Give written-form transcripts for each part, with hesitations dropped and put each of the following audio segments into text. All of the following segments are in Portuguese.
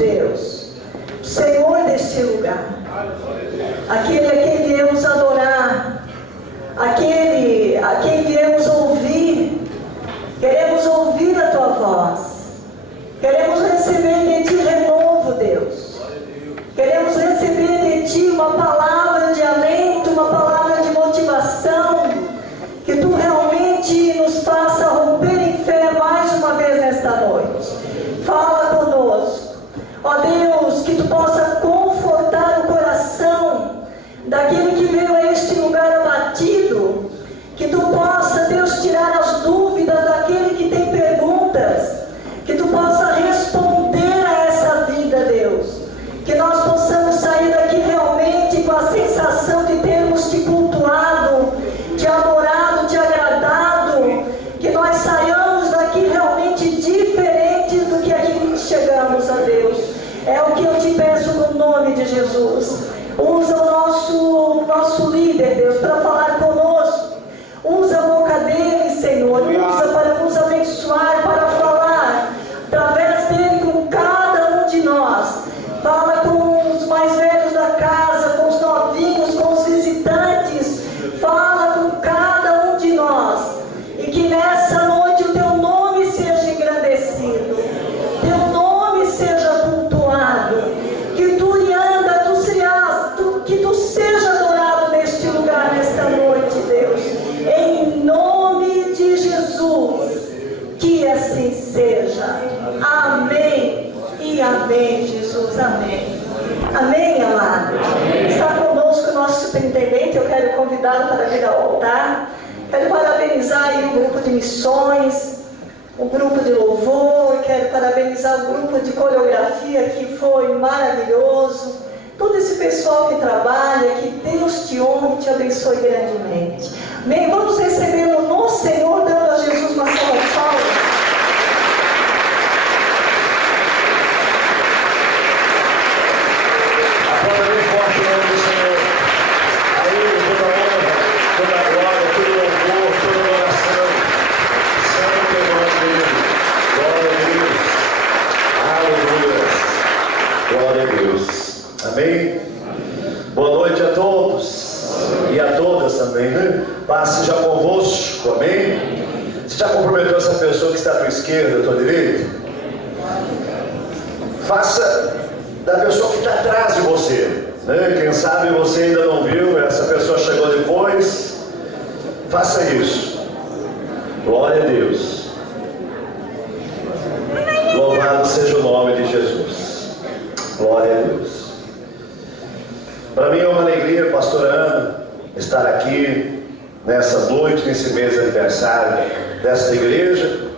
Deus, o Senhor deste lugar, aquele a quem viemos adorar, aquele a quem viemos ouvir. Queremos ouvir a Tua voz, queremos receber de Ti renovo, Deus. Queremos receber de Ti uma palavra de alento, uma palavra de motivação, que Tu realmente nos faça romper em fé mais uma vez nesta noite. Fala conosco, ó Deus, que Tu possa confortar o coração daquele que veio a este lugar abatido, que Tu possa, Deus, tirar as dúvidas daquele que tem perguntas, que Tu possa responder a essa vida, Deus, que nós possamos sair daqui realmente com a sensação de termos Te cultuado, Te adorado, Te agradado, que nós saiamos daqui realmente diferentes do que aqui chegamos, a Deus. É o que eu Te peço no nome de Jesus. Usa o nosso líder, Deus, para falar conosco. Usa a boca dele, Senhor. Usa para nos abençoar, para falar através dele com cada um de nós. Fala com os mais velhos da casa, com os novinhos, com os visitantes. Fala com cada um de nós. E que nessa noite o Teu nome seja engrandecido, Teu nome seja cultuado, que Tu que Tu seja adorado neste lugar, nesta noite, Deus. Em nome de Jesus, que assim seja. Amém e amém, Jesus. Amém. Amém, amado. Está conosco o nosso superintendente. Eu quero convidá-lo para vir ao altar. Quero parabenizar aí o grupo de missões, o grupo de louvor. Quero parabenizar o grupo de coreografia, que foi maravilhoso. Todo esse pessoal que trabalha, que Deus te honre e te abençoe grandemente. Amém? Vamos recebê-lo no Senhor, dando a Jesus uma salva de palmas. Aplauda bem forte o nome do Senhor. Aí, toda honra, toda glória, todo louvor, toda adoração. Santo é o nome dele. Glória a Deus. Aleluia. Glória a Deus. Amém? Boa noite a todos e a todas também, né? Paz seja convosco, amém? Você já cumprimentou essa pessoa que está à tua esquerda, à tua direita? Faça da pessoa que está atrás de você, né? Quem sabe você ainda não viu, essa pessoa chegou depois. Faça isso. Glória a Deus. Louvado seja o nome de Jesus. Glória a Deus. Para mim é uma alegria, pastora Ana, estar aqui nessa noite, nesse mês de aniversário desta igreja,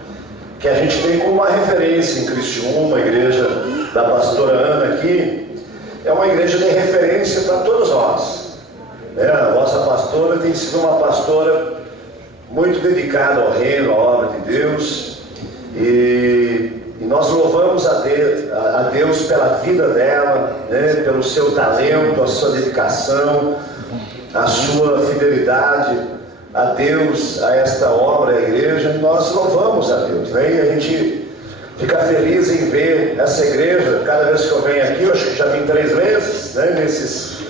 que a gente tem como uma referência em Criciúma, a igreja da pastora Ana aqui, é uma igreja de referência para todos nós. A nossa pastora tem sido uma pastora muito dedicada ao reino, à obra de Deus, e nós louvamos a Deus pela vida dela, né, pelo seu talento, a sua dedicação, a sua fidelidade a Deus, a esta obra, a igreja. Nós louvamos a Deus, né? E a gente fica feliz em ver essa igreja. Cada vez que eu venho aqui, eu acho que já vim 3 vezes, né, nesses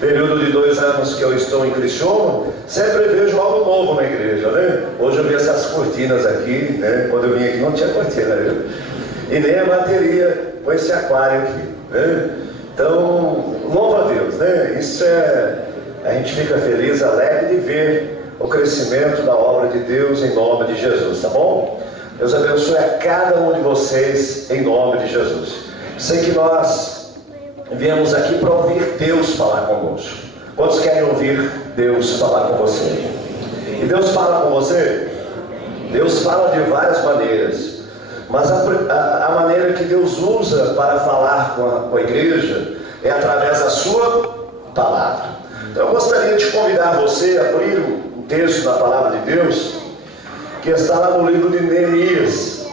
período de 2 anos que eu estou em Criciúma, sempre vejo algo novo na igreja, né? Hoje eu vi essas cortinas aqui, né? Quando eu vim aqui não tinha cortina, viu? E nem a bateria com esse aquário aqui, né? Então, louva a Deus, né? Isso a gente fica feliz, alegre de ver o crescimento da obra de Deus em nome de Jesus, tá bom? Deus abençoe a cada um de vocês em nome de Jesus. Sei que nós viemos aqui para ouvir Deus falar conosco. Quantos querem ouvir Deus falar com você? E Deus fala com você? Deus fala de várias maneiras, mas a maneira que Deus usa para falar com a igreja é através da sua palavra. Então eu gostaria de convidar você a abrir um texto da palavra de Deus, que está lá no livro de Neemias.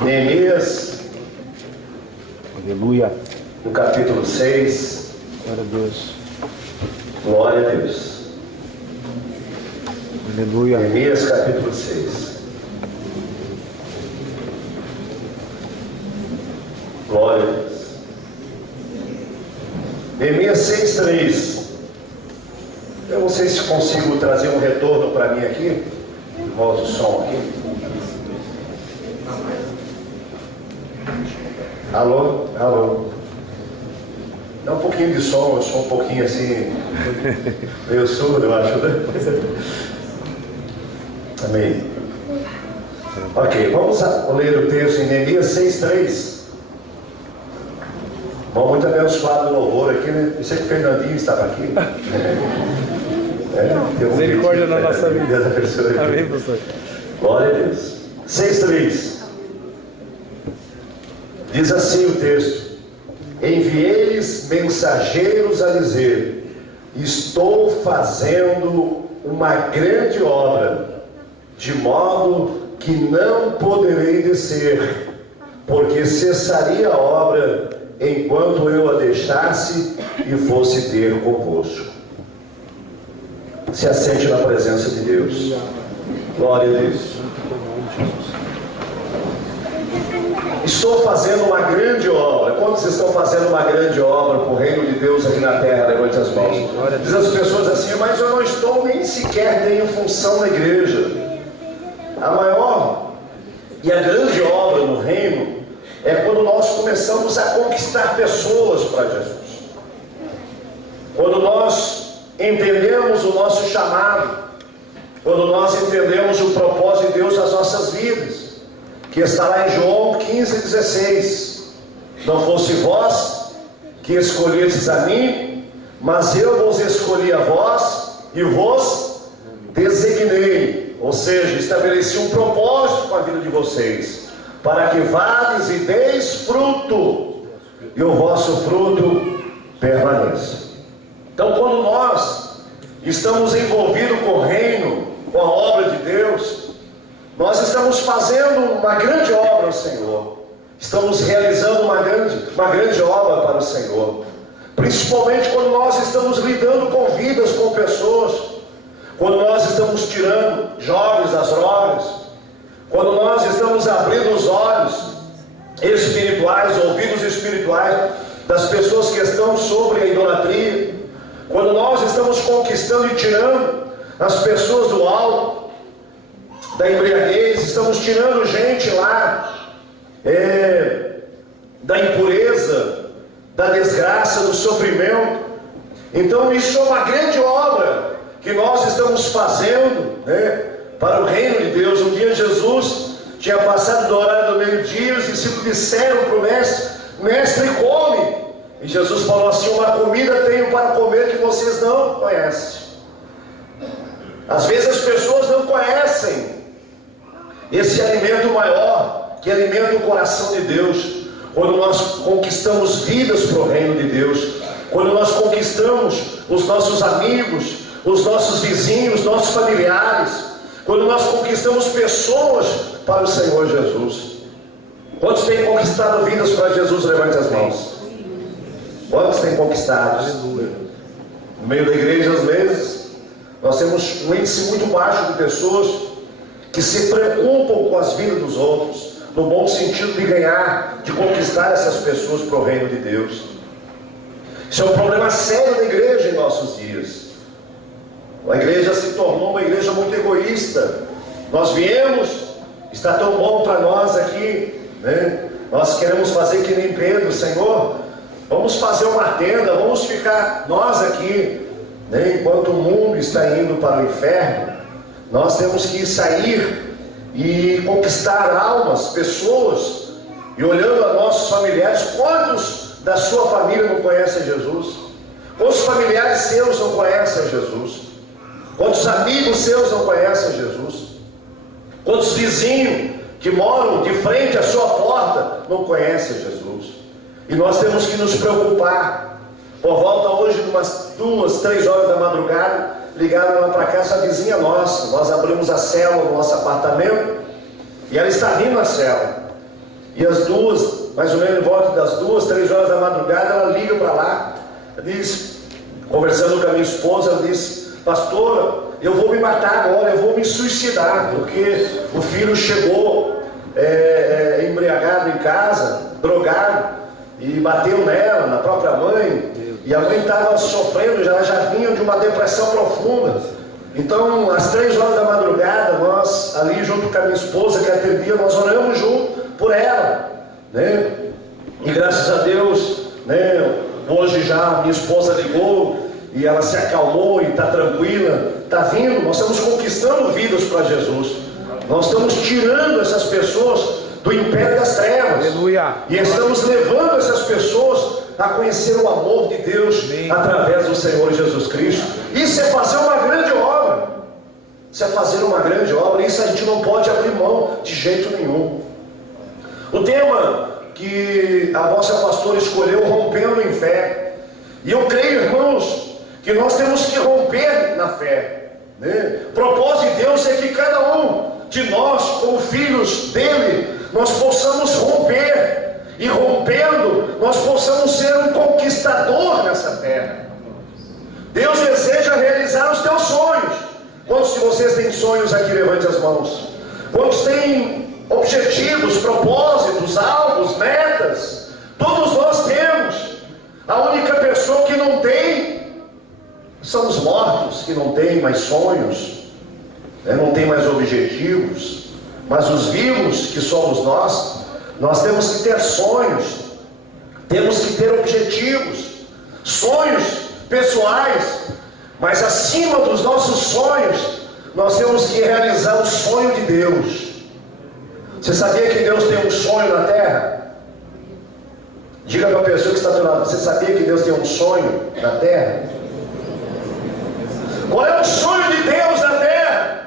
Neemias, aleluia, no capítulo 6. glória a Deus, Glória a Deus. aleluia. Neemias capítulo 6. Glória a Deus. Neemias 6:3. Eu não sei se consigo trazer um retorno para mim aqui. Voz do som aqui. Alô? Alô? Dá um pouquinho de som, eu sou um pouquinho assim, meio surdo, eu acho, né? Amém. Ok, vamos ler o texto em Neemias 6:3. Bom, muito abençoado o louvor aqui, né? Eu sei que o Fernandinho estava aqui. Misericórdia na nossa vida. Deus abençoe. Amém, pastor. Glória a Deus. 6:3. Diz assim o texto: enviei-lhes mensageiros a dizer: estou fazendo uma grande obra, de modo que não poderei descer, porque cessaria a obra enquanto eu a deixasse e fosse ter convosco. Se assente na presença de Deus. Glória a Deus. Estou fazendo uma grande obra. Quantos estão fazendo uma grande obra para o reino de Deus aqui na terra? Levante as mãos. Diz as pessoas assim: mas eu não estou nem sequer tenho função na igreja. A maior e a grande obra no reino é quando nós começamos a conquistar pessoas para Jesus. Quando nós entendemos o nosso chamado, quando nós entendemos o propósito de Deus nas nossas vidas, que está lá em João 15:16. Não fosse vós que escolhestes a mim, mas eu vos escolhi a vós e vos designei. Ou seja, estabeleci um propósito com a vida de vocês, para que vades e deis fruto, e o vosso fruto permaneça. Então, quando nós estamos envolvidos com o reino, com a obra de Deus, nós estamos fazendo uma grande obra ao Senhor. Estamos realizando uma grande obra para o Senhor. Principalmente quando nós estamos lidando com vidas, com pessoas. Quando nós estamos tirando jovens das drogas. Quando nós estamos abrindo os olhos espirituais, ouvidos espirituais das pessoas que estão sobre a idolatria. Quando nós estamos conquistando e tirando as pessoas do álcool, da embriaguez, estamos tirando gente lá da impureza, da desgraça, do sofrimento. Então isso é uma grande obra que nós estamos fazendo, né, para o reino de Deus. Um dia Jesus tinha passado do horário do meio-dia, os discípulos disseram para o mestre: mestre, come. E Jesus falou assim: uma comida tenho para comer que vocês não conhecem. Às vezes as pessoas não conhecem esse alimento maior, que alimenta o coração de Deus. Quando nós conquistamos vidas para o reino de Deus, quando nós conquistamos os nossos amigos, os nossos vizinhos, os nossos familiares, quando nós conquistamos pessoas para o Senhor Jesus. Quantos têm conquistado vidas para Jesus? Levante as mãos. Quantos têm conquistado? No meio da igreja, às vezes, nós temos um índice muito baixo de pessoas que se preocupam com as vidas dos outros, no bom sentido de ganhar, de conquistar essas pessoas para o reino de Deus. Isso é um problema sério da igreja em nossos dias. A igreja se tornou uma igreja muito egoísta. Nós viemos, está tão bom para nós aqui, né? Nós queremos fazer que nem Pedro: Senhor, vamos fazer uma tenda, vamos ficar nós aqui, né? Enquanto o mundo está indo para o inferno, nós temos que sair e conquistar almas, pessoas. E olhando a nossos familiares, quantos da sua família não conhecem Jesus? Quantos familiares seus não conhecem Jesus? Quantos amigos seus não conhecem Jesus? Quantos vizinhos que moram de frente à sua porta não conhecem Jesus? E nós temos que nos preocupar. Por volta hoje, umas 2, 3 horas da madrugada, ligaram lá para cá essa vizinha nossa. Nós abrimos a célula no nosso apartamento e ela está vindo na célula. E às 2, mais ou menos em volta das 2, 3 horas da madrugada, ela liga para lá, diz, conversando com a minha esposa, ela diz: pastora, eu vou me matar agora, eu vou me suicidar, porque o filho chegou embriagado em casa, drogado, e bateu nela, na própria mãe, e a mãe estava sofrendo, já vinha de uma depressão profunda. Então, às 3 horas da madrugada, nós ali junto com a minha esposa que atendia, nós oramos junto por ela, né? E graças a Deus, né, hoje já minha esposa ligou e ela se acalmou e está tranquila, está vindo. Nós estamos conquistando vidas para Jesus, nós estamos tirando essas pessoas do império das trevas. Aleluia. E estamos levando essas pessoas a conhecer o amor de Deus. Amém. Através do Senhor Jesus Cristo. Isso é fazer uma grande obra. Isso é fazer uma grande obra. Isso a gente não pode abrir mão de jeito nenhum. O tema que a vossa pastora escolheu, rompendo em fé. E eu creio, irmãos, que nós temos que romper na fé, né? O propósito de Deus é que cada um de nós, como filhos dele, nós possamos romper. E rompendo, nós possamos ser um conquistador nessa terra. Deus deseja realizar os teus sonhos. Quantos de vocês têm sonhos aqui? Levante as mãos. Quantos têm objetivos, propósitos, alvos, metas? Todos nós temos. A única pessoa que não tem são os mortos, que não têm mais sonhos, né? Não tem mais objetivos. Mas os vivos, que somos nós temos que ter sonhos, temos que ter objetivos, sonhos pessoais, mas acima dos nossos sonhos, nós temos que realizar o sonho de Deus. Você sabia que Deus tem um sonho na terra? Diga para a pessoa que está do lado: você sabia que Deus tem um sonho na terra? Qual é o sonho de Deus na terra?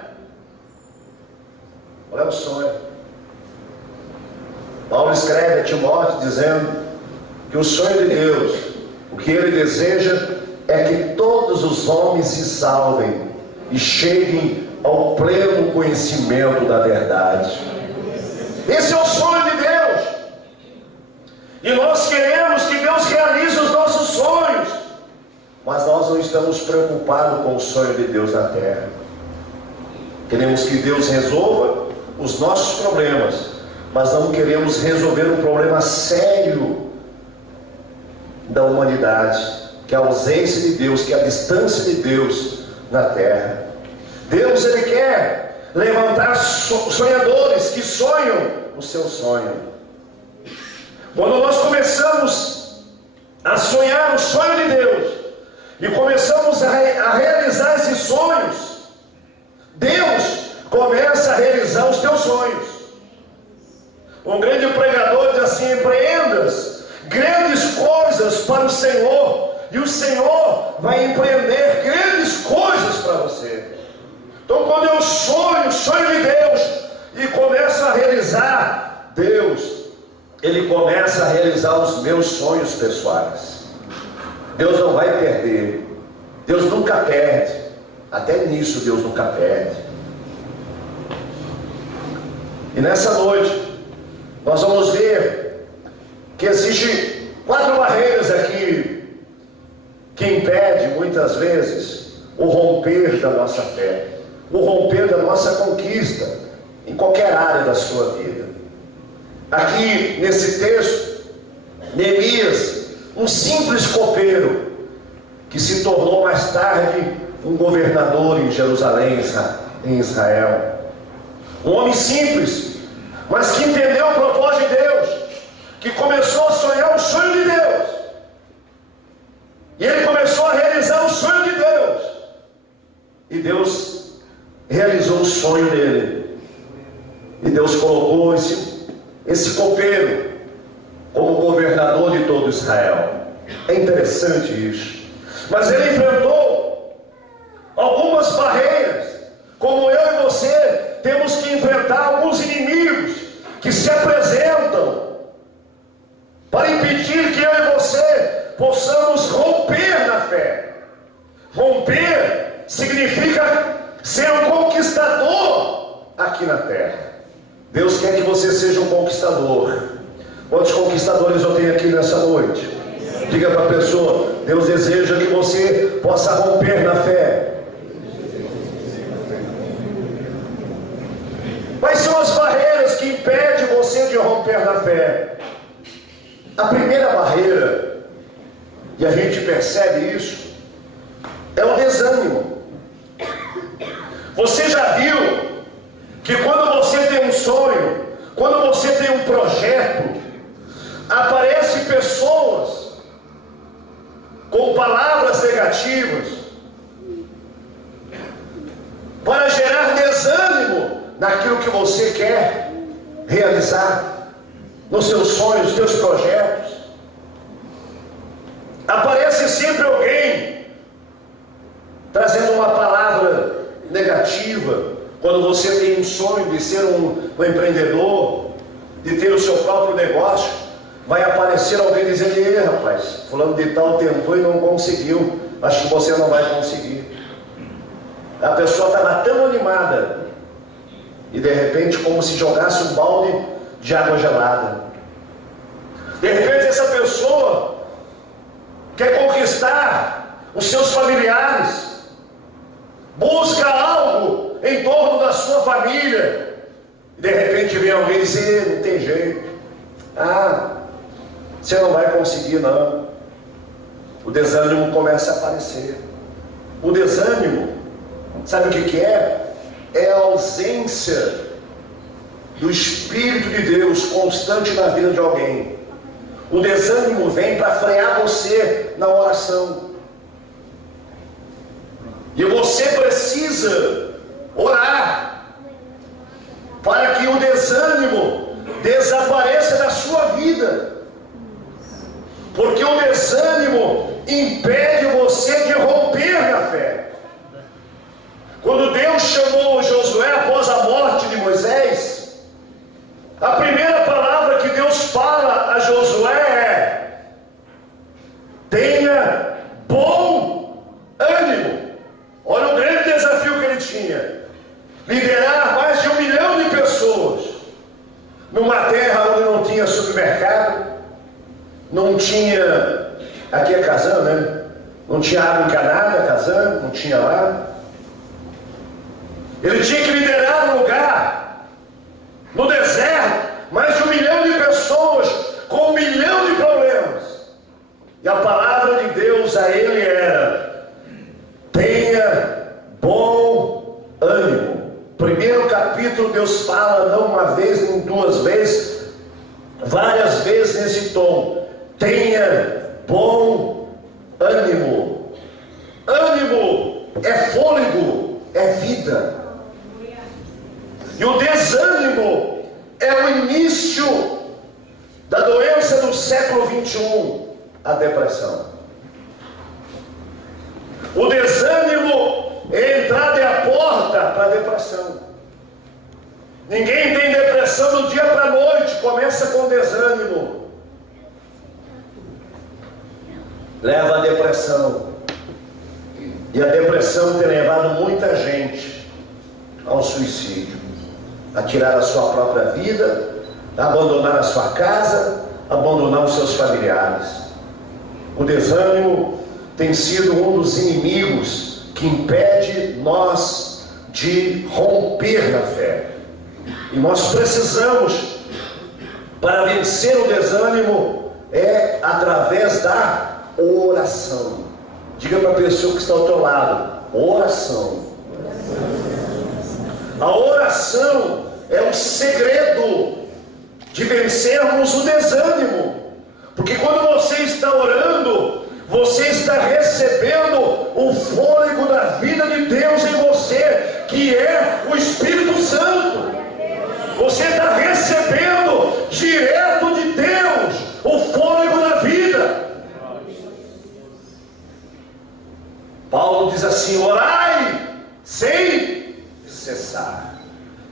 Qual é o sonho? Paulo escreve a Timóteo dizendo que o sonho de Deus, o que ele deseja é que todos os homens se salvem e cheguem ao pleno conhecimento da verdade. Esse é o sonho de Deus. E nós queremos que Deus realize os nossos sonhos, mas nós não estamos preocupados com o sonho de Deus na terra. Queremos que Deus resolva os nossos problemas, mas não queremos resolver um problema sério da humanidade, que é a ausência de Deus, que é a distância de Deus na terra. Deus, Ele quer levantar sonhadores que sonham o seu sonho. Quando nós começamos a sonhar o sonho de Deus e começamos a realizar esses sonhos, Deus começa a realizar os teus sonhos. Um grande pregador diz assim: empreendas grandes coisas para o Senhor, e o Senhor vai empreender grandes coisas para você. Então, quando eu sonho o sonho de Deus e começo a realizar, Deus, Ele começa a realizar os meus sonhos pessoais. Deus não vai perder. Deus nunca perde. Até nisso Deus nunca perde. E nessa noite nós vamos ver que existem 4 barreiras aqui que impedem muitas vezes o romper da nossa fé, o romper da nossa conquista em qualquer área da sua vida. Aqui nesse texto, Neemias, um simples copeiro que se tornou mais tarde um governador em Jerusalém, em Israel. Um homem simples, mas que entendeu o propósito de Deus, que começou a sonhar o sonho de Deus, e ele começou a realizar o sonho de Deus, e Deus realizou o sonho dele, e Deus colocou esse copeiro como governador de todo Israel. É interessante isso. Mas ele enfrentou algumas barreiras, como eu e você temos que enfrentar alguns inimigos que se apresentam para impedir que eu e você possamos romper na fé. Romper significa ser um conquistador aqui na terra. Deus quer que você seja um conquistador. Quantos conquistadores eu tenho aqui nessa noite? Diga para a pessoa: Deus deseja que você possa romper na fé. Quais são as barreiras que impedem você de romper na fé? A primeira barreira, e a gente percebe isso, é o desânimo. Você já viu que quando você tem um sonho, quando você tem um projeto, aparecem pessoas com palavras negativas para gerar desânimo naquilo que você quer realizar, nos seus sonhos, nos seus projetos. Aparece sempre alguém trazendo uma palavra negativa. Quando você tem um sonho de ser um empreendedor, de ter o seu próprio negócio, vai aparecer alguém dizendo: ei, rapaz, fulano de tal tentou e não conseguiu, acho que você não vai conseguir. A pessoa estava tão animada, e de repente, como se jogasse um balde de água gelada. De repente, essa pessoa quer conquistar os seus familiares, busca algo em torno da sua família, e de repente vem alguém dizer: não tem jeito, você não vai conseguir não. O desânimo começa a aparecer. O desânimo, sabe o que é? É a ausência do Espírito de Deus constante na vida de alguém. O desânimo vem para frear você na oração. E você precisa orar para que o desânimo desapareça da sua vida. Porque o desânimo impede você de romper na fé. Quando Deus chamou Josué após a morte de Moisés, a primeira palavra que Deus fala a Josué é: tenha bom ânimo. Olha o grande desafio que ele tinha: liderar mais de 1 milhão de pessoas numa terra onde não tinha supermercado, não tinha, aqui é Kazan, né? Não tinha água encanada, Kazan, não tinha lá. Ele tinha que liderar um lugar no deserto, mais de 1 milhão de pessoas com 1 milhão de problemas. E a palavra de Deus a ele era: tenha bom ânimo. Primeiro capítulo, Deus fala não uma vez, nem 2 vezes, várias vezes nesse tom: tenha bom ânimo. Ânimo é fôlego, é vida. E o desânimo é o início da doença do século 21, a depressão. O desânimo é a entrada e a porta para a depressão. Ninguém tem depressão do dia para a noite, começa com desânimo, leva à depressão. E a depressão tem levado muita gente ao suicídio, a tirar a sua própria vida, a abandonar a sua casa, abandonar os seus familiares. O desânimo tem sido um dos inimigos que impede nós de romper na fé. E nós precisamos, para vencer o desânimo, é através da oração. Diga para a pessoa que está ao teu lado: oração. A oração é o segredo de vencermos o desânimo. Porque quando você está orando, você está recebendo o fôlego da vida de Deus em você, que é o Espírito Santo. Você está recebendo direto de Deus o fôlego da vida. Paulo diz assim: orai sem cessar.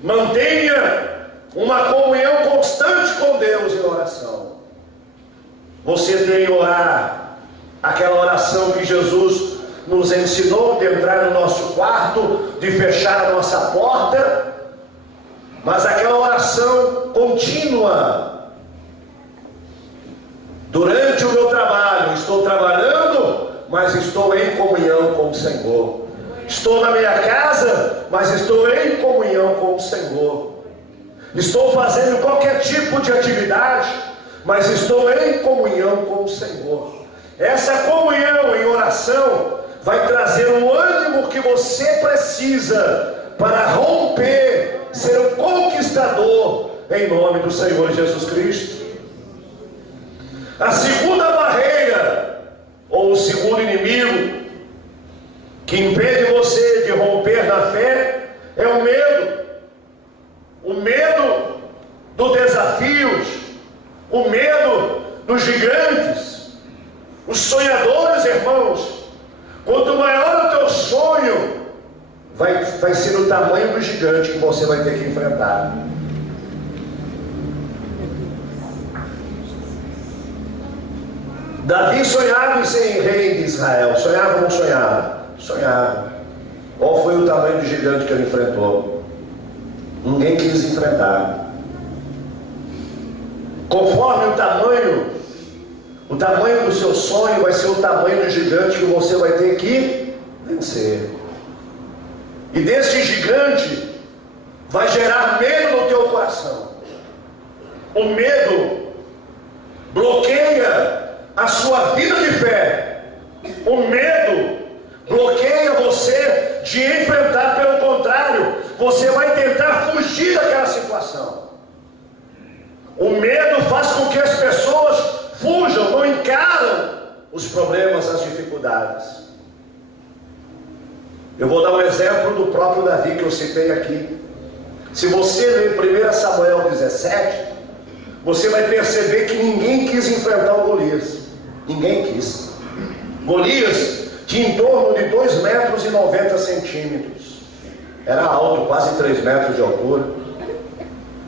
Mantenha uma comunhão constante com Deus em oração. Você tem que orar aquela oração que Jesus nos ensinou, de entrar no nosso quarto, de fechar a nossa porta, mas aquela oração contínua. Durante o meu trabalho, estou trabalhando, mas estou em comunhão com o Senhor. Estou na minha casa, mas estou em comunhão com o Senhor. Estou fazendo qualquer tipo de atividade, mas estou em comunhão com o Senhor. Essa comunhão em oração vai trazer o ânimo que você precisa para romper, ser um conquistador em nome do Senhor Jesus Cristo. A segunda barreira, ou o segundo inimigo, que impede você de romper na fé, é o medo. O medo dos desafios, o medo dos gigantes. Os sonhadores, irmãos, quanto maior o teu sonho, vai ser o tamanho do gigante que você vai ter que enfrentar. Davi sonhava em ser rei de Israel. Sonhava ou não sonhava? Sonhava. Qual foi o tamanho do gigante que ele enfrentou? Ninguém quis enfrentar. Conforme o tamanho do seu sonho vai ser o tamanho do gigante que você vai ter que vencer. E desse gigante vai gerar medo no teu coração. O medo bloqueia a sua vida de fé. O medo bloqueia você de enfrentar. Pelo contrário, você vai tentar fugir daquela situação. O medo faz com que as pessoas fujam, não encaram os problemas, as dificuldades. Eu vou dar um exemplo do próprio Davi que eu citei aqui. Se você ler 1 Samuel 17, você vai perceber que ninguém quis enfrentar o Golias. Ninguém quis. Golias tinha em torno de 2,90 metros. Era alto, quase 3 metros de altura.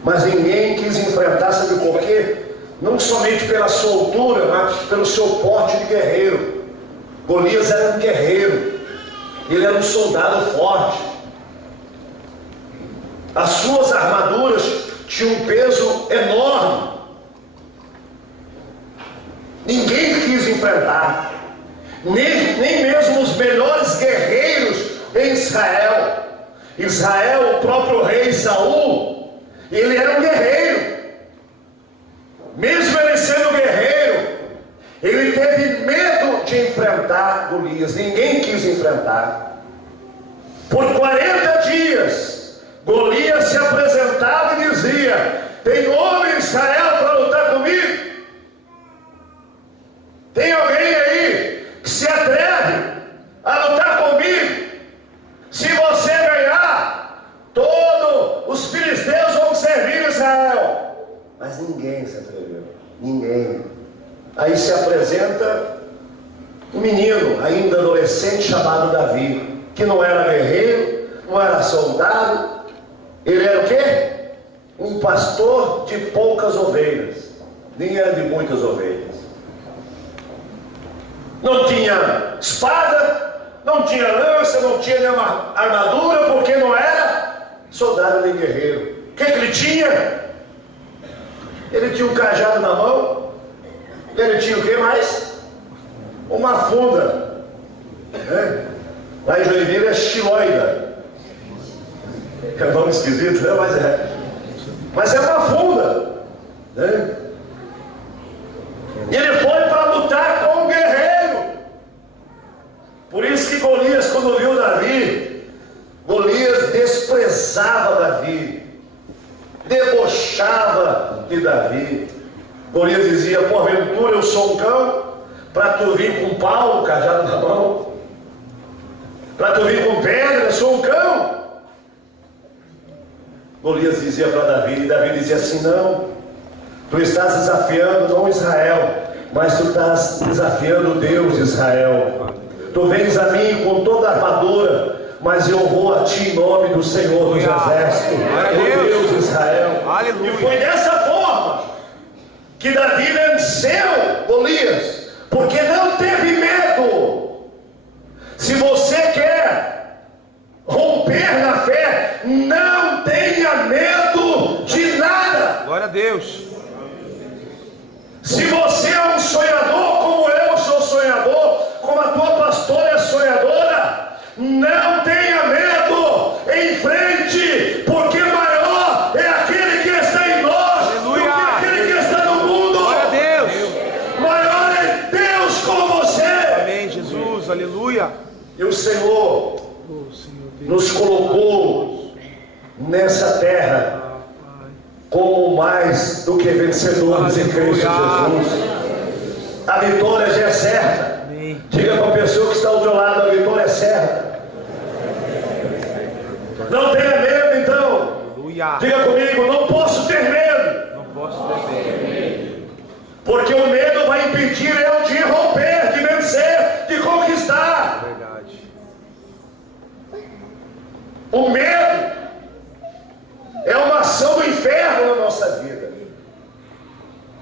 Mas ninguém quis enfrentar, sabe por quê? Não somente pela sua altura, mas pelo seu porte de guerreiro. Golias era um guerreiro. Ele era um soldado forte. As suas armaduras tinham um peso enorme. Ninguém quis enfrentar. Nem mesmo os melhores guerreiros em Israel. Israel, o próprio rei Saul, ele era um guerreiro. Mesmo ele sendo guerreiro, ele teve medo de enfrentar Golias. Ninguém quis enfrentar. Por 40 dias, Golias se apresentava e dizia: tem homem em Israel para lutar comigo? Tem alguém aí que se atreve a lutar comigo? Se você ganhar, todos os filisteus vão servir Israel. Mas ninguém se atreveu. Ninguém. Aí se apresenta um menino, ainda adolescente, chamado Davi, que não era guerreiro, não era soldado. Ele era o quê? Um pastor de poucas ovelhas. Nem era de muitas ovelhas. Não tinha espada, não tinha lança, não tinha nenhuma armadura, porque não era soldado nem guerreiro. O que ele tinha? Ele tinha um cajado na mão. Ele tinha o que mais? Uma funda. Lá em Joinville é xiloida. É um nome esquisito, né? Mas é. Mas é uma funda. E ele foi para lutar com o guerreiro. Por isso que Golias, quando viu Davi, Golias desprezava Davi, debochava de Davi. Golias dizia: porventura eu sou um cão para tu vir com pau, cajado na mão? Para tu vir com pedra, eu sou um cão? Golias dizia para Davi, e Davi dizia assim: não, tu estás desafiando não Israel, mas tu estás desafiando Deus de Israel. Tu vens a mim com toda a armadura, mas eu vou a ti em nome do Senhor dos Exércitos, o Deus de Israel. Aleluia. E foi dessa forma que Davi venceu Golias, porque não teve medo. Se você quer romper na fé, não tenha medo de nada. Glória a Deus. Se você é um sonhador, como eu sou sonhador, como a tua pastora é sonhadora, não tenha medo, em frente, porque maior é aquele que está em nós do que aquele que está no mundo. E o Senhor nos colocou nessa terra como mais do que vencedores em Cristo Jesus. A vitória já é certa. Diga para a pessoa que está ao teu lado, a vitória é certa. Não tenha medo, então. Diga comigo, não posso ter medo. Não posso ter medo. Porque o medo vai impedir eu de romper, de vencer, de conquistar. Verdade. O medo é uma ação do inferno na nossa vida.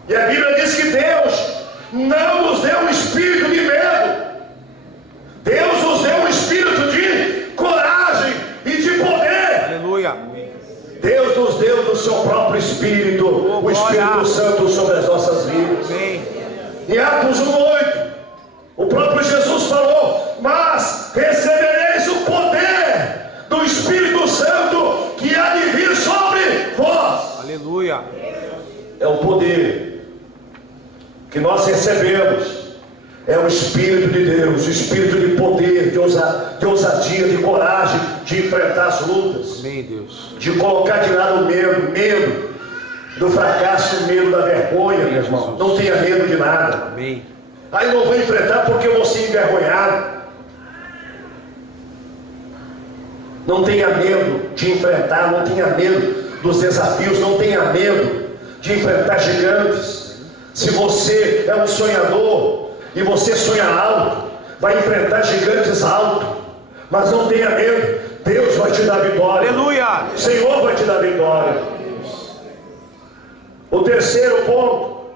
E a Bíblia diz que Deus não nos deu um espírito de medo. Deus nos deu um espírito de coragem e de poder. Aleluia. Deus nos deu do seu próprio Espírito, o Espírito Santo sobre as nossas vidas. Em Atos 1:8, o próprio Jesus falou: mas recebereis o poder do Espírito Santo que há de vir sobre vós. Aleluia. É o poder que nós recebemos. É o Espírito de Deus, o Espírito de poder, de ousadia, de coragem, de enfrentar as lutas. Amém, Deus. De colocar de lado o medo do fracasso, medo da vergonha, meu irmão. Não tenha medo de nada. Amém. Aí não vou enfrentar porque eu vou ser envergonhado. Não tenha medo de enfrentar, não tenha medo dos desafios, não tenha medo de enfrentar gigantes. Se você é um sonhador e você sonha alto, vai enfrentar gigantes alto, mas não tenha medo. Deus vai te dar vitória. Aleluia. O Senhor vai te dar vitória. O terceiro ponto,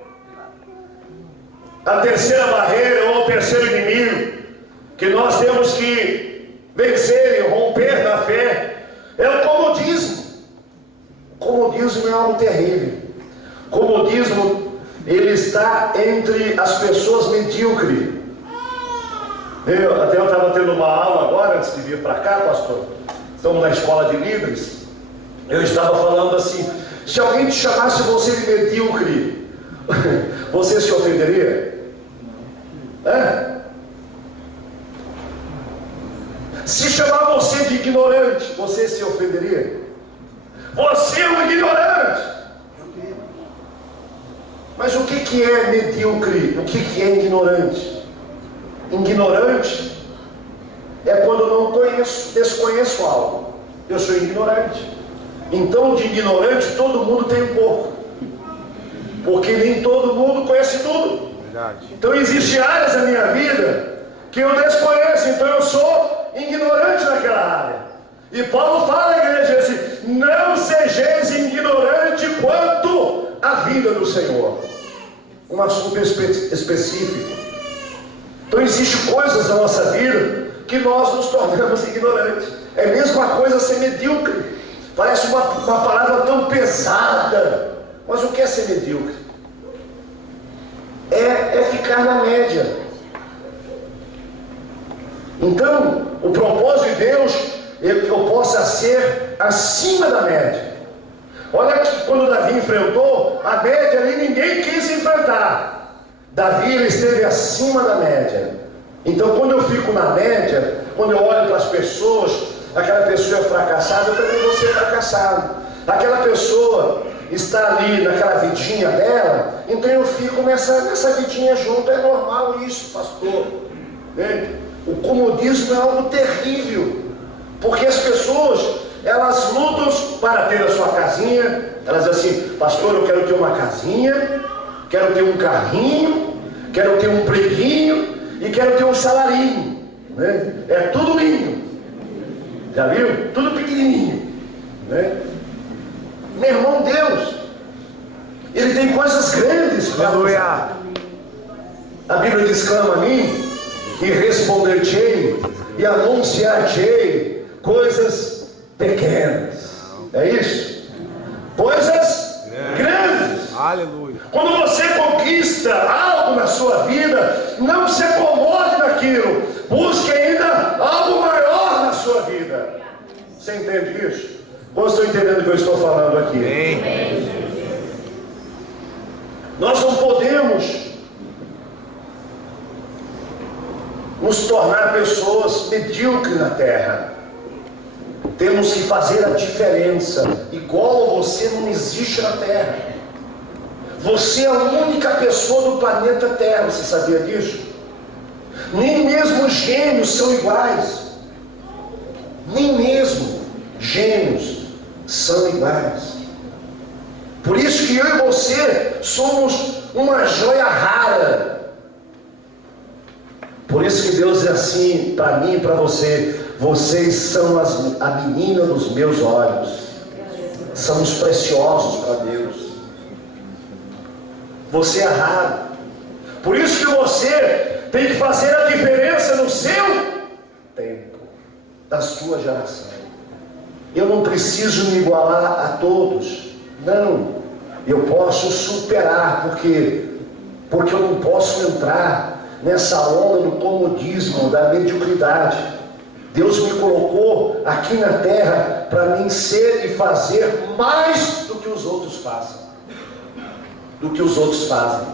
a terceira barreira ou o terceiro inimigo que nós temos que vencer e romper na fé é o comodismo. O comodismo é algo terrível. O comodismo, ele está entre as pessoas medíocres. Eu estava tendo uma aula agora, antes de vir para cá, pastor. Estamos na escola de líderes. Eu estava falando assim: se alguém te chamasse você de medíocre, você se ofenderia? Se chamar você de ignorante, você se ofenderia? Você é um ignorante. Mas o que é medíocre? O que é ignorante? Ignorante é quando eu não conheço, desconheço algo. Eu sou ignorante. Então, de ignorante, todo mundo tem um pouco. Porque nem todo mundo conhece tudo. Verdade. Então, existem áreas da minha vida que eu desconheço. Então, eu sou ignorante naquela área. E Paulo fala à igreja assim: não sejeis ignorante quanto à vida do Senhor. Um assunto específico. Então, existem coisas na nossa vida que nós nos tornamos ignorantes. É a mesma coisa ser medíocre. Parece uma palavra tão pesada. Mas o que é ser medíocre? É ficar na média. Então, o propósito de Deus é que eu possa ser acima da média. Olha que quando Davi enfrentou a média ali, ninguém quis enfrentar. Davi, ele esteve acima da média. Então, quando eu fico na média, quando eu olho para as pessoas, aquela pessoa é fracassada, eu também vou ser fracassado. Aquela pessoa está ali naquela vidinha dela, então eu fico nessa vidinha junto. É normal isso, pastor. O comodismo é algo terrível, porque as pessoas, elas lutam para ter a sua casinha. Elas dizem assim: pastor, eu quero ter uma casinha, quero ter um carrinho, quero ter um preguinho e quero ter um salarinho, né? É tudo lindo. Já viu? Tudo pequenininho, né? Meu irmão, Deus, Ele tem coisas grandes para nos dar. A Bíblia diz: clama a mim e responder-te-ei e anunciar-te-ei coisas pequenas. É isso? Coisas grandes. Aleluia. Quando você conquista algo na sua vida, não se acomode naquilo. Busque ainda algo maior na sua vida. Você entende isso? Ou estou entendendo o que eu estou falando aqui? Amém. Nós não podemos nos tornar pessoas medíocres na terra. Temos que fazer a diferença. Igual você não existe na terra. Você é a única pessoa do planeta Terra, você sabia disso? Nem mesmo os gêmeos são iguais. Nem mesmo gêmeos são iguais. Por isso que eu e você somos uma joia rara. Por isso que Deus é assim para mim e para você. Vocês são a menina dos meus olhos. Somos preciosos para Deus. Você é raro. Por isso que você tem que fazer a diferença no seu tempo, da sua geração. Eu não preciso me igualar a todos. Não. Eu posso superar, porque eu não posso entrar nessa onda do comodismo, da mediocridade. Deus me colocou aqui na terra para mim ser e fazer mais do que os outros fazem. Do que os outros fazem.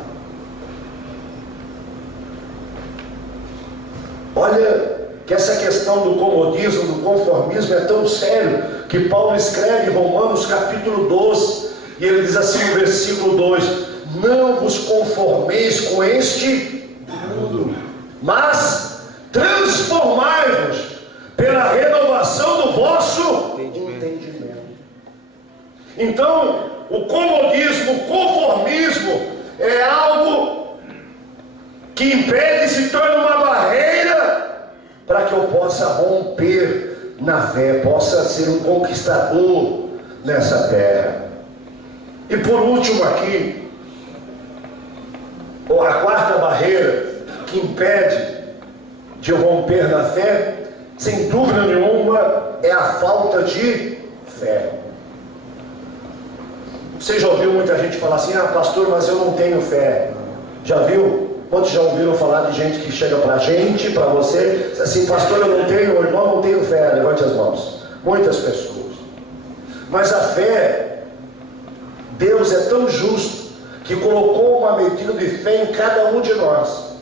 Olha que essa questão do comodismo, do conformismo é tão sério que Paulo escreve em Romanos capítulo 12 e ele diz assim no versículo 2: não vos conformeis com este mundo, mas transformai-vos pela renovação do vosso entendimento. Então, o comodismo, o conformismo é algo que impede e se torna uma barreira para que eu possa romper na fé, possa ser um conquistador nessa terra. E por último aqui, a quarta barreira que impede de romper na fé, sem dúvida nenhuma, é a falta de fé. Você já ouviu muita gente falar assim: ah, pastor, mas eu não tenho fé. Já viu? Quantos já ouviram falar de gente que chega pra gente, pra você, assim: pastor, eu não tenho, irmão, não tenho fé? Levante as mãos. Muitas pessoas. Mas a fé, Deus é tão justo que colocou uma medida de fé em cada um de nós.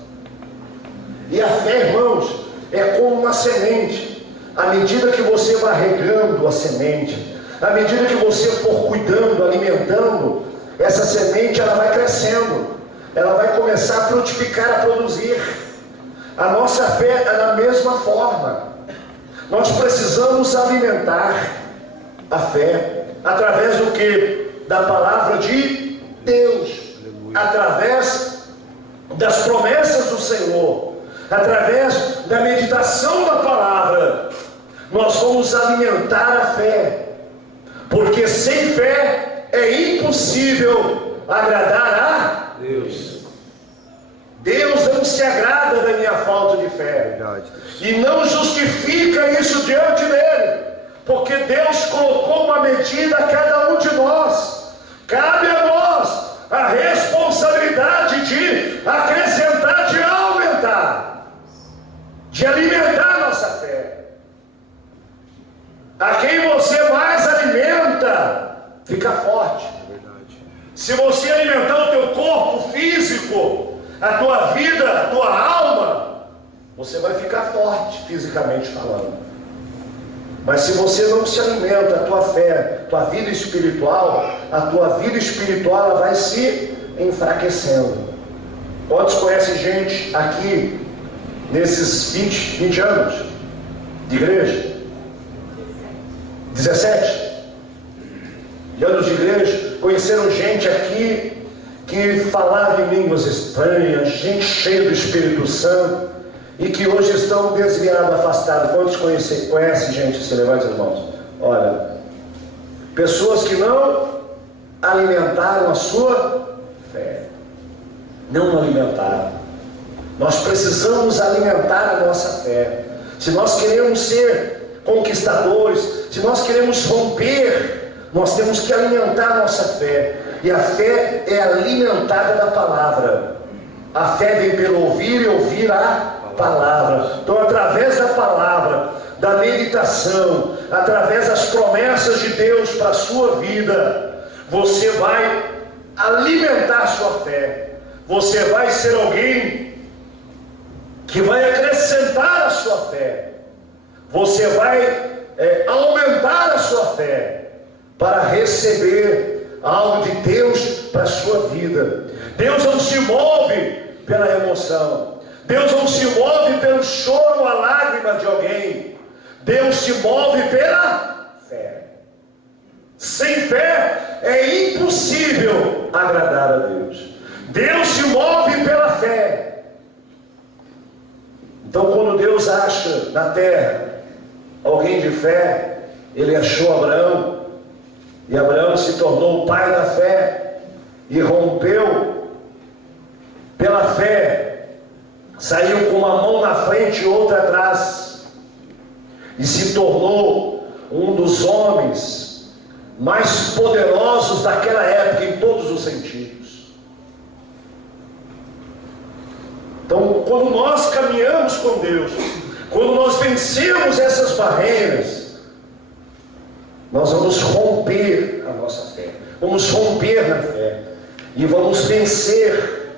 E a fé, irmãos, é como uma semente. À medida que você vai regando a semente, à medida que você for cuidando, alimentando, essa semente ela vai crescendo, ela vai começar a frutificar, a produzir. A nossa fé é da mesma forma. Nós precisamos alimentar a fé através do que? Da palavra de Deus, através das promessas do Senhor, através da meditação da palavra. Nós vamos alimentar a fé, porque sem fé é impossível agradar a Deus. Deus não se agrada da minha falta de fé, e não justifica isso diante dele, porque Deus colocou uma medida a cada um de nós. Cabe a nós a responsabilidade de acrescentar, de aumentar, de alimentar nossa fé. A quem você mais alimenta, fica forte. Se você alimentar o teu corpo físico, a tua vida, a tua alma, você vai ficar forte, fisicamente falando. Mas se você não se alimenta, a tua fé, a tua vida espiritual, ela vai se enfraquecendo. Quantos conhecem gente aqui, nesses 20 anos de igreja? 17 anos de igreja, conheceram gente aqui que falava em línguas estranhas, gente cheia do Espírito Santo, e que hoje estão desviados, afastados. Quantos conhecem gente? Se levante as mãos. Olha, pessoas que não alimentaram a sua fé, não alimentaram. Nós precisamos alimentar a nossa fé. Se nós queremos ser conquistadores, se nós queremos romper, nós temos que alimentar a nossa fé. E a fé é alimentada da palavra. A fé vem pelo ouvir e ouvir a palavra. Então, através da palavra, da meditação, através das promessas de Deus para a sua vida, você vai alimentar a sua fé. Você vai ser alguém que vai acrescentar a sua fé. Você vai aumentar a sua fé para receber algo de Deus para a sua vida. Deus não se move pela emoção. Deus não se move pelo choro, a lágrima de alguém. Deus se move pela fé. Sem fé é impossível agradar a Deus. Deus se move pela fé. Então, quando Deus acha na terra alguém de fé, Ele achou Abraão, e Abraão se tornou o pai da fé, e rompeu pela fé, saiu com uma mão na frente e outra atrás, e se tornou um dos homens mais poderosos daquela época em todos os sentidos. Então, quando nós caminhamos com Deus, quando nós vencemos essas barreiras, nós vamos romper a nossa fé, vamos romper na fé, e vamos vencer,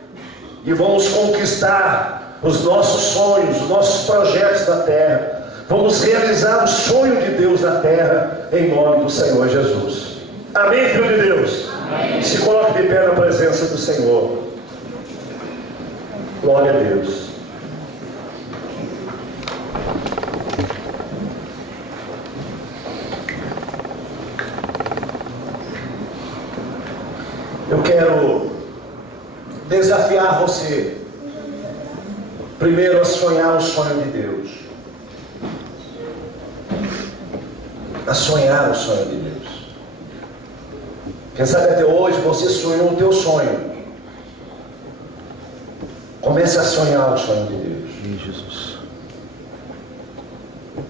e vamos conquistar os nossos sonhos, os nossos projetos na terra. Vamos realizar o sonho de Deus na terra, em nome do Senhor Jesus. Amém, filho de Deus? Amém. Se coloque de pé na presença do Senhor. Glória a Deus. Eu quero desafiar você, primeiro, a sonhar o sonho de Deus. A sonhar o sonho de Deus. Quem sabe até hoje você sonhou o teu sonho. Comece a sonhar o sonho de Deus. Sim, Jesus.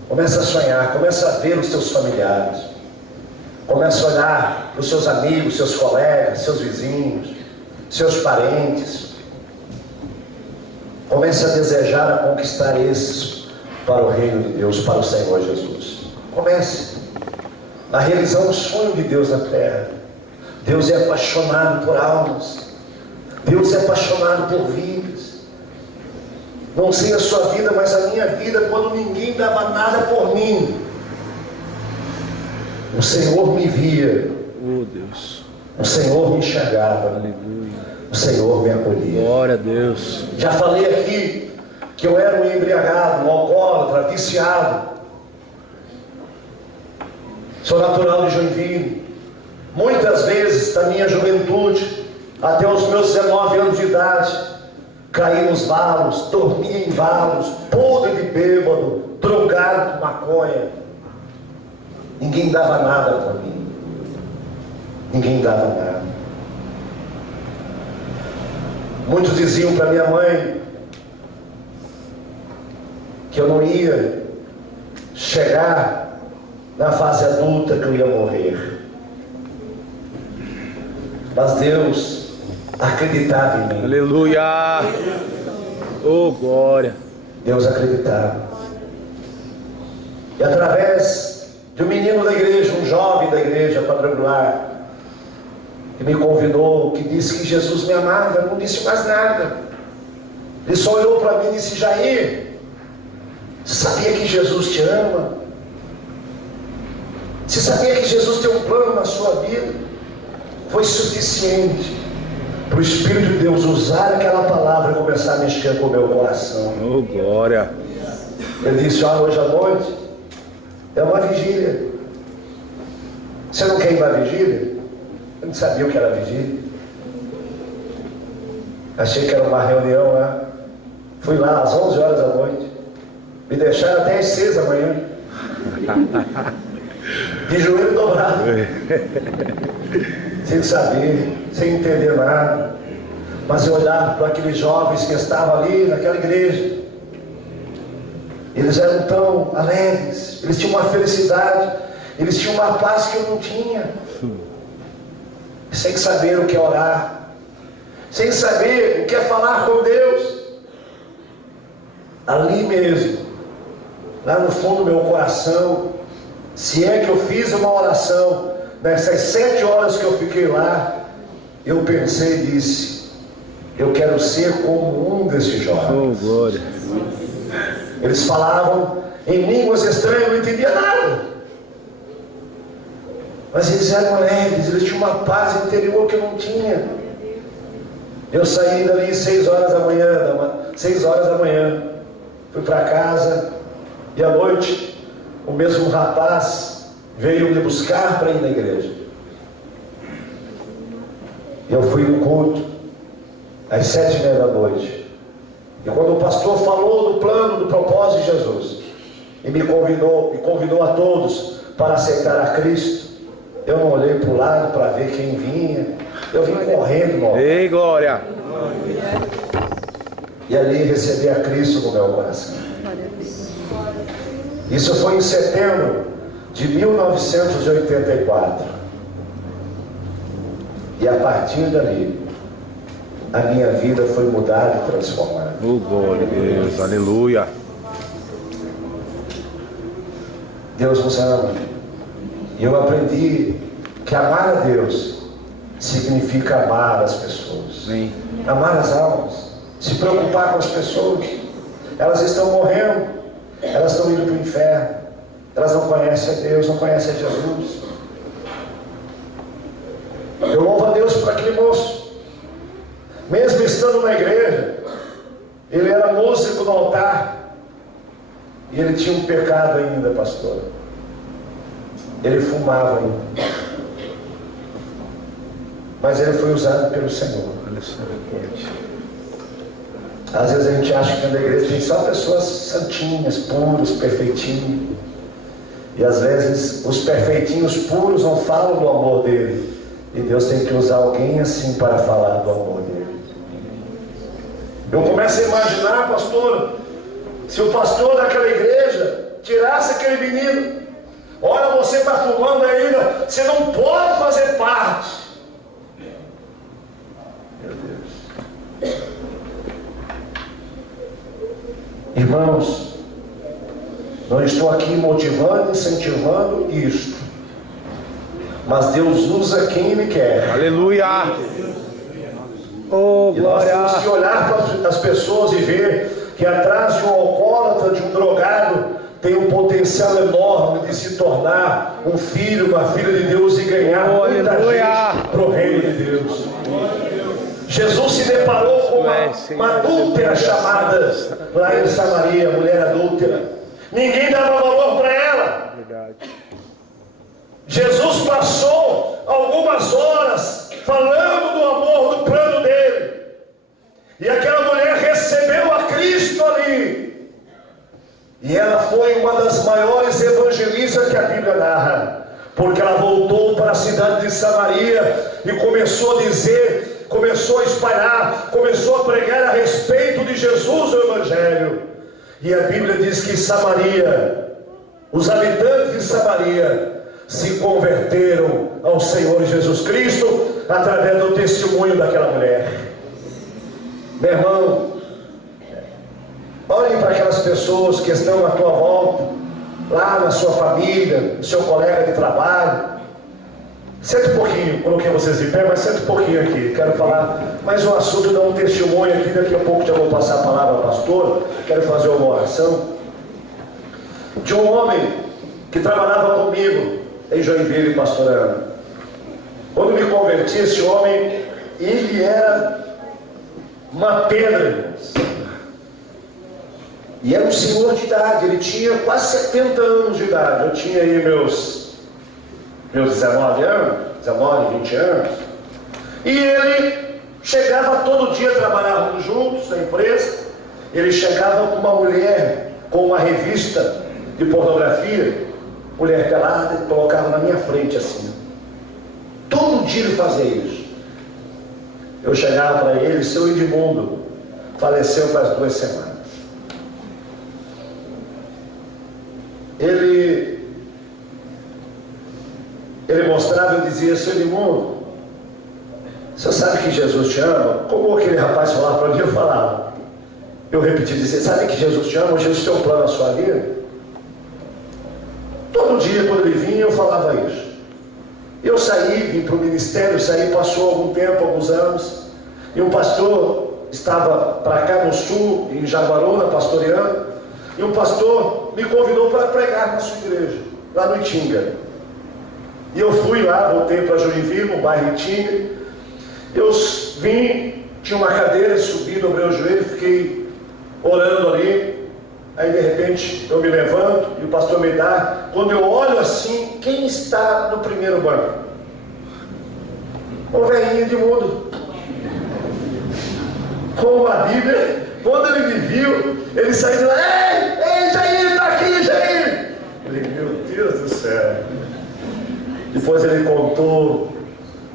Comece a sonhar, comece a ver os teus familiares. Comece a olhar para os seus amigos, seus colegas, seus vizinhos, seus parentes. Comece a desejar a conquistar esses para o reino de Deus, para o Senhor Jesus. Comece a realizar um sonho de Deus na terra. Deus é apaixonado por almas. Deus é apaixonado por vidas. Não sei a sua vida, mas a minha vida, quando ninguém dava nada por mim, o Senhor me via. Oh, Deus. O Senhor me enxergava. Aleluia. O Senhor me acolhia. Glória a Deus. Já falei aqui que eu era um embriagado, um alcoólatra, viciado. Sou natural de Joinville. Muitas vezes, da minha juventude, até os meus 19 anos de idade, caí nos valos, dormia em valos, podre de bêbado, drogado com maconha. Ninguém dava nada para mim. Ninguém dava nada. Muitos diziam para minha mãe que eu não ia chegar na fase adulta, que eu ia morrer. Mas Deus acreditava em mim. Aleluia. Oh, glória. Deus acreditava. E através de um menino da igreja, um jovem da igreja quadrangular, que me convidou, que disse que Jesus me amava, não disse mais nada. Ele só olhou para mim e disse: Jair, você sabia que Jesus te ama? Você sabia que Jesus tem um plano na sua vida? Foi suficiente para o Espírito de Deus usar aquela palavra e começar a mexer com o meu coração. Oh, glória. Ele disse: hoje à noite é uma vigília. Você não quer ir para a vigília? Eu não sabia o que era vigília. Achei que era uma reunião lá. Fui lá às 11 horas da noite. Me deixaram até às 6 da manhã. De joelho dobrado. Sem saber, sem entender nada. Mas eu olhava para aqueles jovens que estavam ali naquela igreja. Eles eram tão alegres, eles tinham uma felicidade, eles tinham uma paz que eu não tinha. Sem saber o que é orar, sem saber o que é falar com Deus. Ali mesmo, lá no fundo do meu coração, se é que eu fiz uma oração, nessas 7 horas que eu fiquei lá, eu pensei e disse: Eu quero ser como um desses jovens. Oh, glória. Eles falavam em línguas estranhas, eu não entendia nada. Mas eles eram leves, eles tinham uma paz interior que eu não tinha. Eu saí dali 6 horas da manhã, fui para casa, e à noite o mesmo rapaz veio me buscar para ir na igreja. Eu fui no culto às 7h30 da noite. E quando o pastor falou do plano, do propósito de Jesus, e me convidou a todos para aceitar a Cristo, eu não olhei para o lado para ver quem vinha. Eu vim correndo, irmão. Ei, glória. E ali recebi a Cristo no meu coração. Isso foi em setembro de 1984. E a partir dali, a minha vida foi mudada e transformada. Oh, glória a Deus. Aleluia. Deus nos ama. E eu aprendi que amar a Deus significa amar as pessoas. Sim. Amar as almas. Se preocupar com as pessoas. Elas estão morrendo. Elas estão indo para o inferno. Elas não conhecem a Deus, não conhecem a Jesus. Eu louvo a Deus por aquele moço. Mesmo estando na igreja, ele era músico no altar. E ele tinha um pecado ainda, pastor. Ele fumava ainda. Mas ele foi usado pelo Senhor. Às vezes a gente acha que na igreja tem só pessoas santinhas, puras, perfeitinhas. E às vezes os perfeitinhos puros não falam do amor dele. E Deus tem que usar alguém assim para falar do amor dele. Eu começo a imaginar, pastor, se o pastor daquela igreja tirasse aquele menino: olha, você está fumando ainda, você não pode fazer parte. Meu Deus. Irmãos, não estou aqui motivando, incentivando isto, mas Deus usa quem Ele quer. Aleluia. Oh, E nós glória. temos que olhar para as pessoas e ver que atrás de um alcoólatra, de um drogado, tem um potencial enorme de se tornar um filho, uma filha de Deus e ganhar muita gente para o reino de Deus. Jesus se deparou com uma adúltera chamada lá em Samaria, mulher adúltera. Ninguém dava valor para ela. Verdade. Jesus passou algumas horas falando do amor, do plano dele. E aquela mulher recebeu a Cristo ali. E ela foi uma das maiores evangelistas que a Bíblia narra. Porque ela voltou para a cidade de Samaria e começou a dizer, começou a espalhar, começou a pregar a respeito de Jesus o Evangelho. E a Bíblia diz que Samaria, os habitantes de Samaria, se converteram ao Senhor Jesus Cristo através do testemunho daquela mulher. Meu irmão, olhem para aquelas pessoas que estão à tua volta, lá na sua família, no seu colega de trabalho. Senta um pouquinho, coloquei vocês de pé, mas senta um pouquinho aqui. Quero falar mais um assunto, dar um testemunho aqui. Daqui a pouco já vou passar a palavra ao pastor. Quero fazer uma oração de um homem que trabalhava comigo em Joinville, pastorando. Quando me converti, esse homem, ele era uma pedra, irmãos. E era um senhor de idade, ele tinha quase 70 anos de idade. Eu tinha aí meus 19 anos, 19, 20 anos. E ele chegava todo dia, trabalhávamos juntos na empresa. Ele chegava com uma mulher, com uma revista de pornografia, mulher pelada, e colocava na minha frente assim. Todo dia ele fazia isso. Eu chegava para ele: seu Edmundo faleceu faz 2 semanas. Ele mostrava e dizia: seu Edmundo, você sabe que Jesus te ama? Como aquele rapaz falava para mim, eu falava. Eu repeti, dizia: sabe que Jesus te ama? Jesus tem um plano na sua vida? Todo dia quando ele vinha eu falava isso. Eu saí, vim para o ministério, passou algum tempo, alguns anos, e um pastor estava para cá no sul, em Jaguarona, pastoreando, e um pastor me convidou para pregar na sua igreja, lá no Itinga. E eu fui lá, voltei para Joinville, no bairro Itinga. Eu vim, tinha uma cadeira, subi, dobrei o joelho, fiquei orando ali. Aí de repente eu me levanto e o pastor me dá. Quando eu olho assim, quem está no primeiro banco? Um velhinho de mudo, com uma Bíblia. Quando ele me viu, ele saiu de lá: ei, Jair, está aqui, Jair. Eu falei: meu Deus do céu. Depois ele contou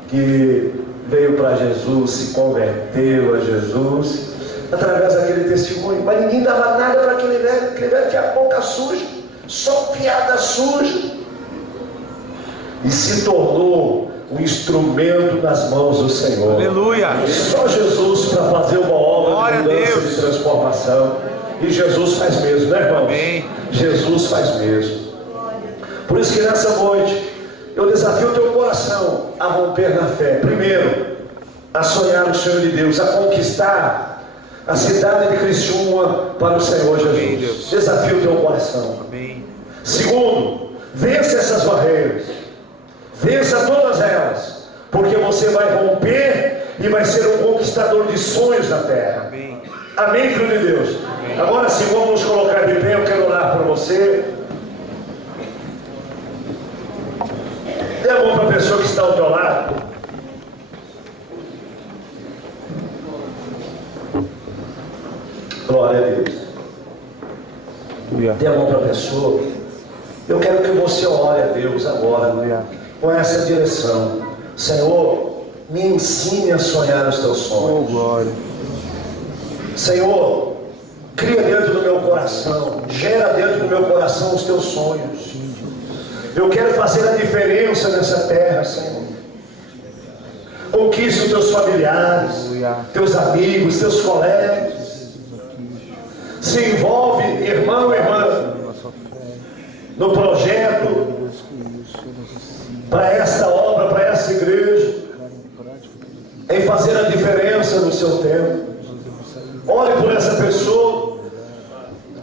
que veio para Jesus, se converteu a Jesus através daquele testemunho. Mas ninguém dava nada para aquele velho tinha a boca suja, só piada suja. E se tornou um instrumento nas mãos do Senhor. Aleluia. Só Jesus para fazer uma obra de mudança, de transformação. E Jesus faz mesmo, né, irmão? Amém. Jesus faz mesmo. Por isso que nessa noite eu desafio o teu coração a romper na fé. Primeiro, a sonhar no Senhor de Deus, a conquistar a cidade de Criciúma para o Senhor Jesus. Amém, Deus. Desafio o teu coração. Amém. Segundo, vença essas barreiras. Vença todas elas, porque você vai romper e vai ser um conquistador de sonhos na terra. Amém. Amém, filho de Deus? Amém. Agora sim, vamos nos colocar de pé. Eu quero orar por você. Dê a mão para a pessoa que está ao teu lado. Glória a Deus. Aleluia. Dê a mão para a pessoa. Eu quero que você ore a Deus agora, Aleluia. com essa direção. Senhor, me ensine a sonhar os teus Oh, sonhos. glória. Senhor, cria dentro do meu coração, gera dentro do meu coração os teus sonhos. Eu quero fazer a diferença nessa terra, Senhor. Conquista os teus familiares, Aleluia. teus amigos, teus colegas. Se envolve, irmão e irmã, no projeto para esta obra, para esta igreja, em fazer a diferença no seu tempo. Ore por essa pessoa,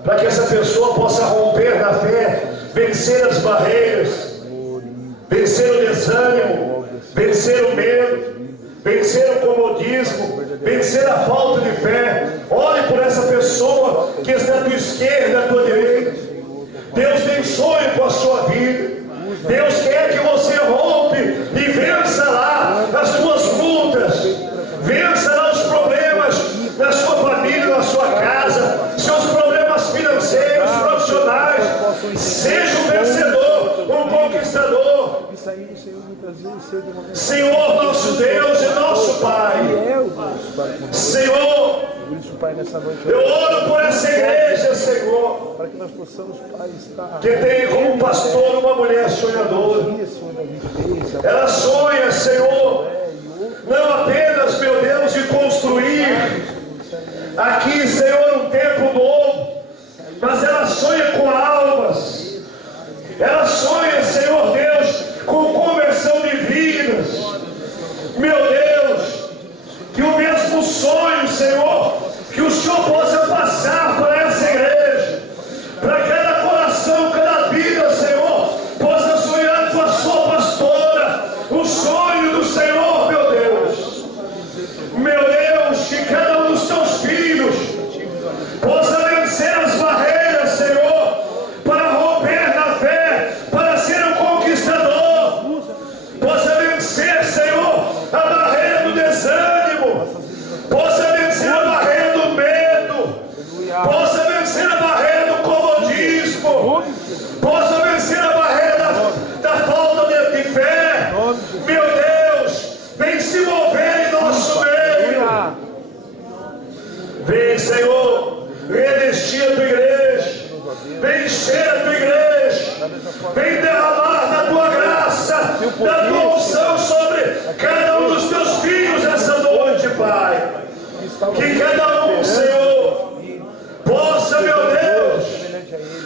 para que essa pessoa possa romper na fé, vencer as barreiras, vencer o desânimo, vencer o medo, vencer o comodismo, vencer a falta de fé. Ore por essa pessoa que está à tua esquerda, à tua direita. Deus tem sonho com a sua vida. Deus quer que você rompe e vença lá as suas lutas, vença lá os problemas da sua família, da sua casa, seus problemas financeiros, profissionais. Seja um vencedor, um conquistador. Senhor, nosso Deus e nosso Pai. Senhor, eu oro por essa igreja, Senhor, para que nós possamos, Pai, estar que tem como pastor uma mulher sonhadora. Ela sonha, Senhor, não apenas, meu Deus, de construir aqui, Senhor, um templo novo, mas ela sonha com almas. Ela sonha, Senhor Deus, com conversão de vidas. Meu Deus, que o mesmo sonho, Senhor, que o Senhor possa passar para essa igreja, para cada coração, cada vida, Senhor, possa sonhar com a sua pastora, o sonho do Senhor, meu Deus. Meu Deus, que cada um dos teus filhos possa vencer as barreiras, Senhor, para romper na fé, para ser um conquistador, possa vencer, Senhor, a barreira do desânimo, possa vencer a barreira do medo, possa vencer a barreira do comodismo, possa vencer a barreira da falta de fé. Meu Deus, vem se mover em nosso meio. Vem, Senhor, revestir a tua igreja, vem encher a tua igreja, vem derramar da tua graça, da tua unção sobre cada um dos teus filhos essa noite, Pai. Que cada um, Senhor, possa, meu Deus,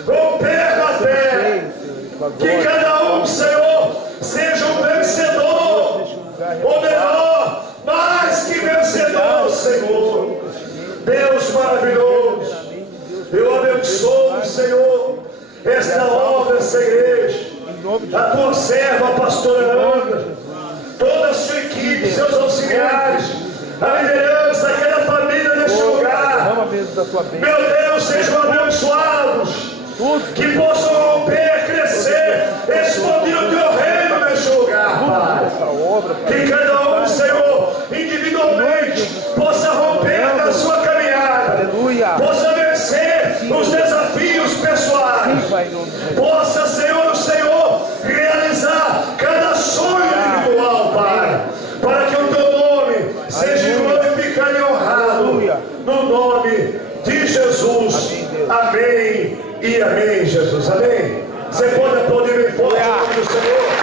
romper na fé. Que cada um, Senhor, seja um vencedor, ou melhor, mais que vencedor, Senhor. Deus maravilhoso, eu abençoo, Senhor, esta obra, essa igreja, a tua serva, a pastora Ana, toda a sua equipe, seus auxiliares, a liderança, aquela família neste lugar. Meu Deus, sejam abençoados, que possam romper, crescer, expandir o teu reino neste lugar, Pai. Que cada um, Senhor, individualmente, possa romper na sua caminhada, possa vencer os desafios pessoais, possa, Senhor, o Senhor, realizar cada sonho individual, Pai, para que o teu nome seja glorificado e honrado, no nome de Jesus. Amém e amém, Jesus. Amém. Você pode aplaudir bem forte o nome do Senhor.